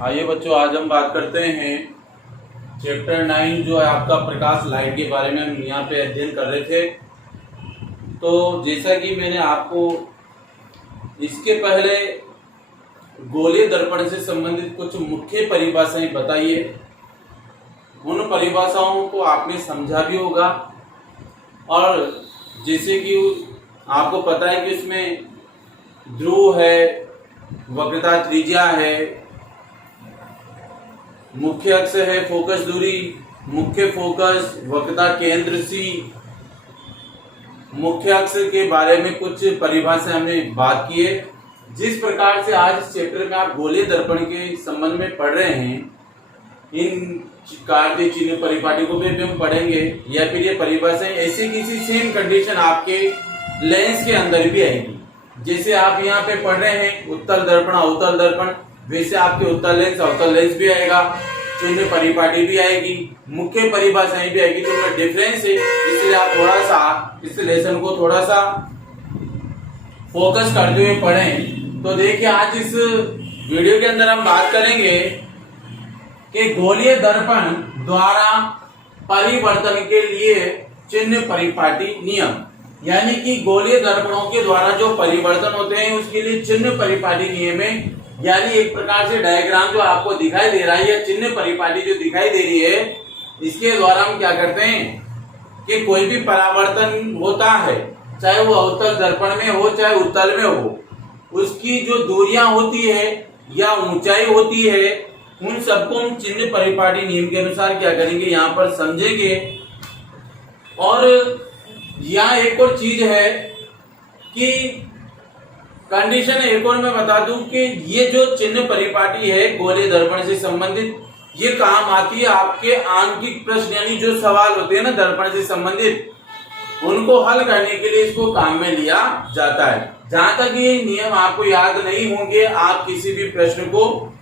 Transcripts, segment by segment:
आइए बच्चों, आज हम बात करते हैं चैप्टर 9 जो है आपका प्रकाश लाइट के बारे में। हम यहाँ पे अध्ययन कर रहे थे। तो जैसा कि मैंने आपको इसके पहले गोलीय दर्पण से संबंधित कुछ मुख्य परिभाषाएं बताई है, उन परिभाषाओं को आपने समझा भी होगा। और जैसे कि आपको पता है कि उसमें ध्रुव है, वक्रता त्रिज्या है, मुख्य अक्ष है, फोकस दूरी, मुख्य फोकस, वक्रता केंद्र सी, मुख्य अक्ष के बारे में कुछ परिभाषा हमने बात की है। जिस प्रकार से आज इस चैप्टर में आप गोलीय दर्पण के संबंध में पढ़ रहे हैं, इन कार्य चिन्ह परिपाटी को भी हम पढ़ेंगे, या फिर ये परिभाषाएं ऐसे किसी सेम कंडीशन आपके लेंस के अंदर भी आएगी। जैसे आप यहाँ पे पढ़ रहे हैं उत्तल दर्पण अवतल दर्पण, वैसे आपके उत्तल लेंस अवतल लेंस भी आएगा, चिन्ह परिपाटी भी आएगी, मुख्य परिभाषाएं भी आएगी। तो उनमें डिफरेंस है, इसलिए आप थोड़ा सा इस लेसन को थोड़ा सा फोकस करते हुए पढ़ें। तो देखिए, आज इस वीडियो के अंदर हम बात करेंगे कि गोलीय दर्पण द्वारा परिवर्तन के लिए चिन्ह परिपाटी नियम, यानी कि गोलीय दर्पणों के द्वारा जो परिवर्तन होते हैं उसके लिए चिन्ह परिपाटी नियम है। यानी एक प्रकार से डायग्राम जो आपको दिखाई दे रहा है, या चिन्ह परिपाटी जो दिखाई दे रही है, इसके द्वारा हम क्या करते हैं कि कोई भी परावर्तन होता है, चाहे वो अवतल दर्पण में हो चाहे उत्तल में हो, उसकी जो दूरियां होती है या ऊंचाई होती है, उन सबको हम चिन्ह परिपाटी नियम के अनुसार क्या करेंगे, यहाँ पर समझेंगे। और यहाँ एक और चीज है कि कंडीशन एक और मैं बता दूं कि ये जो चिन्ह परिपाटी है गोलीय दर्पण से संबंधित, ये काम आती है आपके आंकिक प्रश्न, यानी जो सवाल होते हैं ना दर्पण से संबंधित, उनको हल करने के लिए इसको काम में लिया जाता है। जहां तक ये नियम आपको याद नहीं होंगे, आप किसी भी प्रश्न को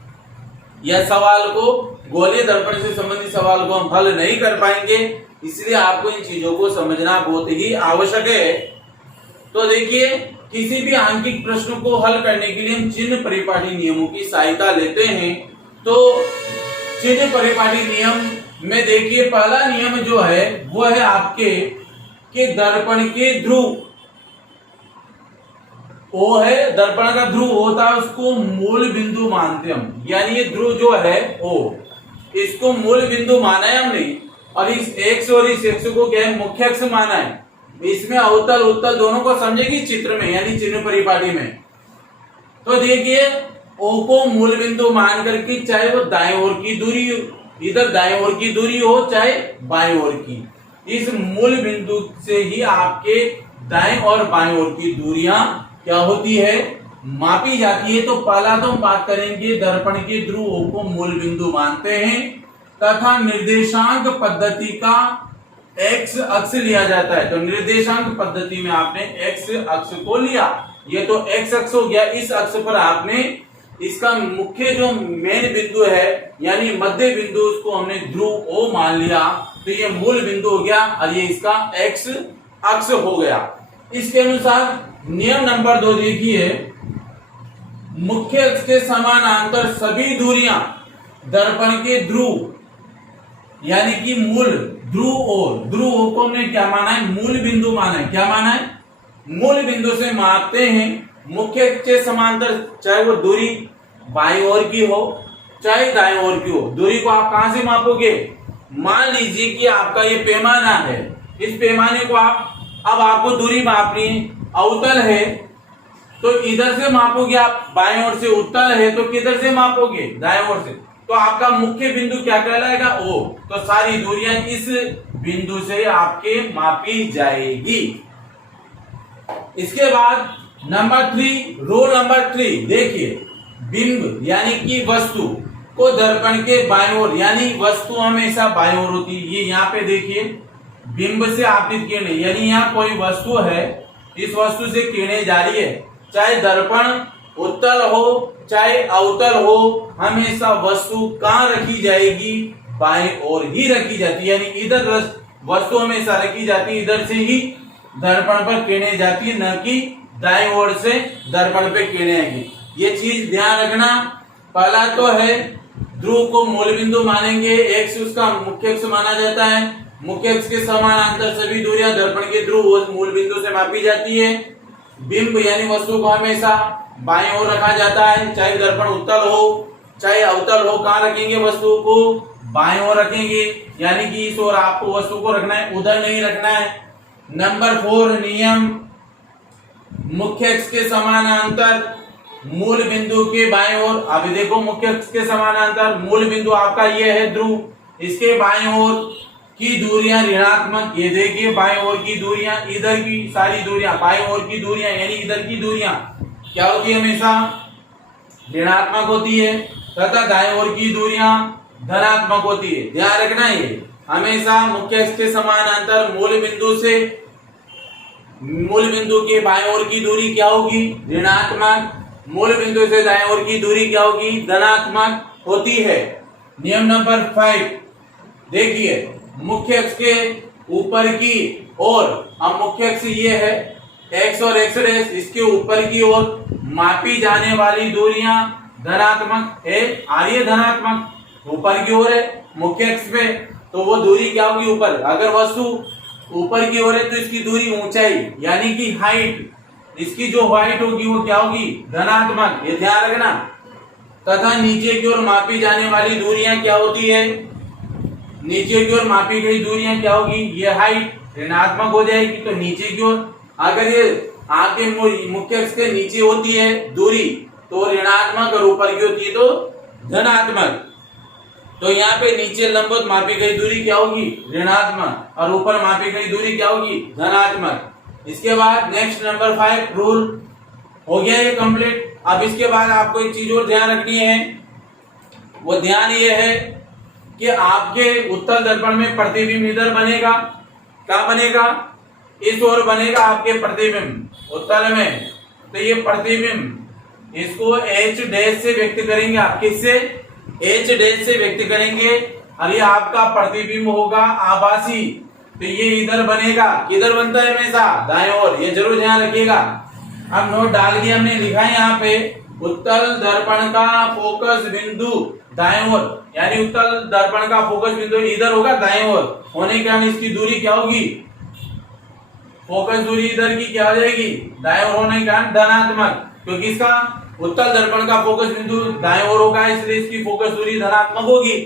या सवाल को, गोलीय दर्पण से संबंधित सवाल को हम हल नहीं कर पाएंगे। इसलिए आपको इन चीजों को समझना बहुत ही आवश्यक है। तो देखिए, किसी भी आंकिक प्रश्न को हल करने के लिए हम चिन्ह परिपाटी नियमों की सहायता लेते हैं। तो चिन्ह परिपाटी नियम में देखिए, पहला नियम जो है वो है आपके कि दर्पण के ध्रुव, वो है दर्पण का ध्रुव होता है, उसको मूल बिंदु मानते हम। यानी ये ध्रुव जो है ओ, इसको मूल बिंदु माना है हमने, और इस एक्स और इस एक्स को क्या है, मुख्य अक्ष माना है। इसमें अवतल उत्तल दोनों को समझेगी चित्र में, यानी चिन्ह परिपाटी में। तो देखिए, ओ को मूल बिंदु मान करके, चाहे वो दाएं ओर की दूरी, इधर दाएं ओर की दूरी हो चाहे बाएं ओर की, इस मूल बिंदु से ही आपके दाएं और बाएं ओर की दूरियां क्या होती है, मापी जाती है। तो पहला तो हम बात करेंगे दर्पण के ध्रुव ओ को मूल बिंदु मानते हैं, तथा निर्देशांक पद्धति का एक्स अक्ष लिया जाता है। तो निर्देशांक पद्धति में आपने एक्स अक्ष को लिया, ये तो एक्स अक्ष हो गया। इस अक्ष पर आपने इसका मुख्य जो मेन बिंदु है, यानी मध्य बिंदु, उसको हमने ध्रुव ओ मान लिया। तो ये मूल बिंदु हो गया और ये इसका एक्स अक्ष हो गया। इसके अनुसार नियम नंबर 2 देखिए, मुख्य अक्ष के समानांतर सभी दूरियां दर्पण के ध्रुव, यानी कि मूल ध्रुव ओ को हमने क्या माना है, मूल बिंदु माना है। क्या माना है, मूल बिंदु से मापते हैं। मुख्य अक्ष के समांतर, चाहे वो दूरी बाईं ओर की हो चाहे दाएं ओर की हो, दूरी को आप कहां से मापोगे, मान लीजिए कि आपका ये पैमाना है, इस पैमाने को अब आपको दूरी मापनी है, अवतल है तो इधर से मापोगे आप, बाएं ओर से उत्तल है तो किधर से मापोगे, दाएं ओर से। तो आपका मुख्य बिंदु क्या कहलाएगा, ओ। तो सारी दूरियां इस बिंदु से आपके मापी जाएगी। इसके बाद नंबर 3, रोल नंबर 3 देखिए, बिंब यानी कि वस्तु को दर्पण के बाएं ओर, यानी वस्तु हमेशा बाएं ओर होती है। ये यहाँ पे देखिए, बिंब से आपतित किरणें, यानी यहाँ कोई वस्तु है, इस वस्तु से किरणें जा रही है, चाहे दर्पण उत्तल हो चाहे अवतल हो, हमेशा वस्तु कहाँ रखी जाएगी, बाएं ओर ही रखी जाती है। यानी इधर वस्तु हमेशा रखी जाती है, इधर से ही दर्पण पर किरणें जाती है, न कि दाएं ओर से दर्पण पे किरणें आएगी। ये चीज ध्यान रखना। पहला तो है ध्रुव को मूल बिंदु मानेंगे, एक्स उसका मुख्य अक्ष माना जाता है। मुख्य अक्ष के समानांतर सभी दूरियां दर्पण के ध्रुव और मूल बिंदु से मापी जाती है। बिंब यानी वस्तु को हमेशा बाएं ओर रखा जाता है, चाहे दर्पण उत्तल हो चाहे अवतल हो। कहाँ रखेंगे? वस्तु को बाएं ओर रखेंगे, यानी कि इस ओर आपको वस्तु को रखना है, उधर नहीं रखना है। नंबर 4 नियम, मुख्य अक्ष के समानांतर मूल बिंदु के बाएं ओर। अभी देखो, मुख्य अक्ष के समानांतर मूल बिंदु आपका ये है ध्रुव, इसके बाएं ओर की दूरियां ऋणात्मक। ये देखिए, बाएं ओर की दूरियां, इधर की सारी दूरियां, बाएं ओर की दूरियां यानी इधर की दूरियां क्या होती है? हमेशा ऋणात्मक होती है, तथा दाएं ओर की दूरियां धनात्मक होती है। ध्यान रखना, ये हमेशा मुख्य अक्ष के समानांतर मूल बिंदु के बाएं ओर की दूरी क्या होगी? ऋणात्मक। मूल बिंदु से दाएं ओर की दूरी क्या होगी? धनात्मक होती है। नियम नंबर 5 देखिए, मुख्य अक्ष के ऊपर की ओर, अब मुख्य अक्ष ये है एक्स और एक्स रेस, इसके ऊपर की ओर मापी जाने वाली दूरियां धनात्मक है। आर्य धनात्मक ऊपर की ओर है मुख्य अक्ष पे, तो वो दूरी क्या होगी? ऊपर। अगर वस्तु ऊपर की ओर है तो इसकी दूरी ऊंचाई यानी कि हाइट, इसकी जो हाइट होगी वो क्या होगी? धनात्मक। ये ध्यान रखना। तथा नीचे की ओर मापी जाने वाली दूरियां क्या होती है? नीचे की ओर मापी गई दूरियां क्या होगी? ये हाइट ऋणात्मक हो जाएगी, तो नीचे की ओर। अगर ये आपके मुख्य अक्ष के नीचे होती है दूरी तो ऋणात्मक, और ऊपर की होती है तो धनात्मक। तो यहाँ पे नीचे लंबवत मापी गई दूरी क्या होगी? ऋणात्मक, और ऊपर मापी गई दूरी क्या होगी? धनात्मक। इसके बाद नेक्स्ट नंबर 5 रूल हो गया ये कंप्लीट। अब इसके बाद आपको एक चीज और ध्यान रखनी है, वो ध्यान ये है कि आपके उत्तल दर्पण में प्रतिबिंब इधर बनेगा। क्या बनेगा? इस ओर बनेगा आपके प्रतिबिंब उत्तल में। तो ये प्रतिबिंब इसको H डैश से व्यक्त करेंगे आप। किससे? H डैश से व्यक्त करेंगे, और ये आपका प्रतिबिंब होगा आभासी। तो ये इधर बनेगा। किधर बनता है? हमेशा दाएं ओर। ये जरूर ध्यान रखिएगा। अब नोट डाल के हमने लिखा है यहाँ पे, उत्तल दर्पण का फोकस बिंदु दाएं ओर, यानी उत्तल दर्पण का फोकस बिंदु इधर होगा दाएं ओर होने के कारण इसकी दूरी क्या होगी? फोकस दूरी इधर की क्या हो जाएगी? दाएं ओर होने के कारण धनात्मक, क्योंकि इसका उत्तल दर्पण का फोकस बिंदु दाएं ओर होगा, इसलिए इसकी फोकस दूरी धनात्मक होगी।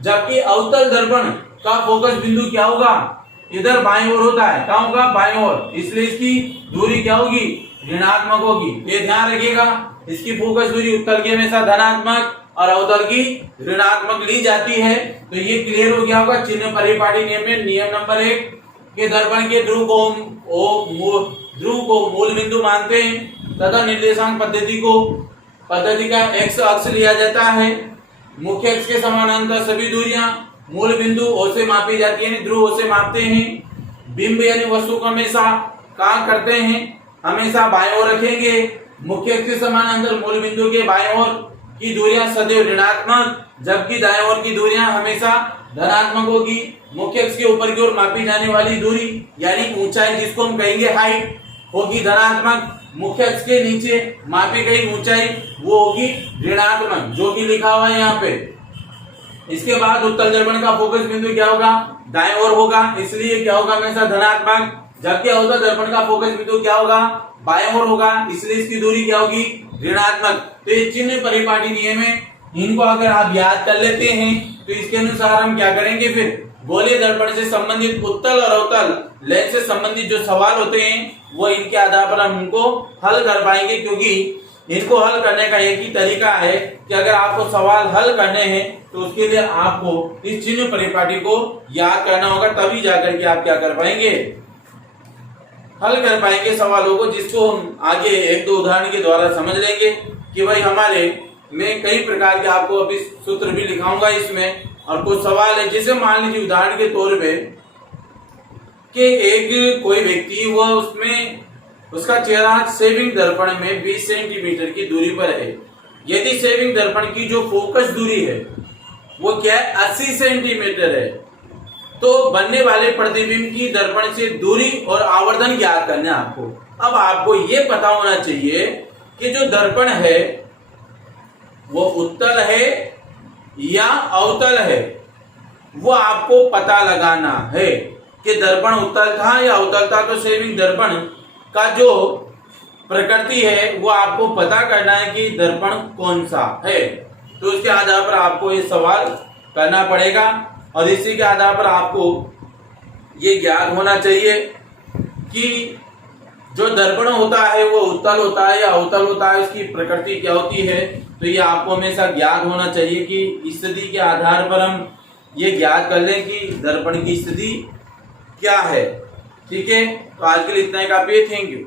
जबकि अवतल दर्पण का फोकस बिंदु क्या होगा? इधर बाएं ओर होता है। कहाँ होगा? बाएं ओर, इसलिए इसकी दूरी क्या होगी? ऋणात्मक होगी। ये ध्यान रखिएगा, इसकी फोकस दूरी उत्तल की हमेशा धनात्मक और अवतल की ऋणात्मक ली जाती है। तो ये क्लियर हो गया होगा चिन्ह परिपाटी नियम में। नियम नंबर 1 के दर्पण के ध्रुव को मूल बिंदु मानते हैं, तथा निर्देशांक पद्धति का एक्स अक्ष लिया जाता है। मुख्य अक्ष के समानांतर सभी दूरियां मूल बिंदु ओ से मापी जाती है, ध्रुव ओ से मापते हैं। बिंब यानी वस्तु को हमेशा कहाँ करते हैं? हमेशा बाएं ओर रखेंगे। मुख्य अक्ष के समानांतर मूल बिंदु के बाएं ओर की दूरियां सदैव ऋणात्मक, जबकि दाएं ओर की दूरियां हमेशा धनात्मक होगी। मुख्य अक्ष के ऊपर की ओर मापी जाने वाली दूरी यानी ऊंचाई, जिसको हम कहेंगे हाइट, होगी धनात्मक। मुख्य अक्ष के नीचे मापी गई ऊंचाई वो होगी ऋणात्मक, जो कि लिखा हुआ है यहाँ पे। इसके बाद उत्तल दर्पण का फोकस बिंदु क्या होगा? दाएं ओर होगा, इसलिए क्या होगा? हमेशा धनात्मक। जबकि अवतल दर्पण का फोकस बिंदु क्या होगा? बाएं ओर होगा, इसलिए इसकी दूरी क्या होगी? ऋणात्मक। तो ये चिन्ह परिपाटी नियम है, इनको अगर आप याद कर लेते हैं तो इसके अनुसार हम क्या करेंगे? फिर गोलीय दर्पण से संबंधित उत्तल और अवतल लेंस से संबंधित जो सवाल होते हैं वो इनके आधार पर हम उनको हल कर पाएंगे, क्योंकि इनको हल करने का एक ही तरीका है कि अगर आपको सवाल हल करने हैं तो उसके लिए आपको इस चिन्ह परिपाटी को याद करना होगा, तभी जाकर के आप क्या कर पाएंगे? हल कर पाएंगे सवालों को, जिसको हम आगे एक दो उदाहरण के द्वारा समझ लेंगे कि भाई हमारे में कई प्रकार के, आपको अभी सूत्र भी लिखाऊंगा इसमें, और कुछ सवाल है। जैसे मान लीजिए उदाहरण के तौर पे कि एक कोई व्यक्ति हुआ, उसमें उसका चेहरा सेविंग दर्पण में 20 सेंटीमीटर की दूरी पर है। यदि सेविंग दर्पण की जो फोकस दूरी है वो क्या है? 80 सेंटीमीटर है, तो बनने वाले प्रतिबिंब की दर्पण से दूरी और आवर्धन ज्ञात करना है आपको। अब आपको ये पता होना चाहिए कि जो दर्पण है वो उत्तल है या अवतल है वो आपको पता लगाना है कि दर्पण उत्तल था या अवतल था। तो सेविंग दर्पण का जो प्रकृति है वो आपको पता करना है कि दर्पण कौन सा है। तो उसके आधार पर आपको ये सवाल करना पड़ेगा और इसी के आधार पर आपको ये ज्ञात होना चाहिए कि जो दर्पण होता है वो उत्तल होता है या अवतल होता है, उसकी प्रकृति क्या होती है। तो ये आपको हमेशा ज्ञात होना चाहिए कि स्थिति के आधार पर हम ये ज्ञात कर लें कि दर्पण की स्थिति क्या है। ठीक है, तो आज के लिए इतना ही काफी है। Thank you.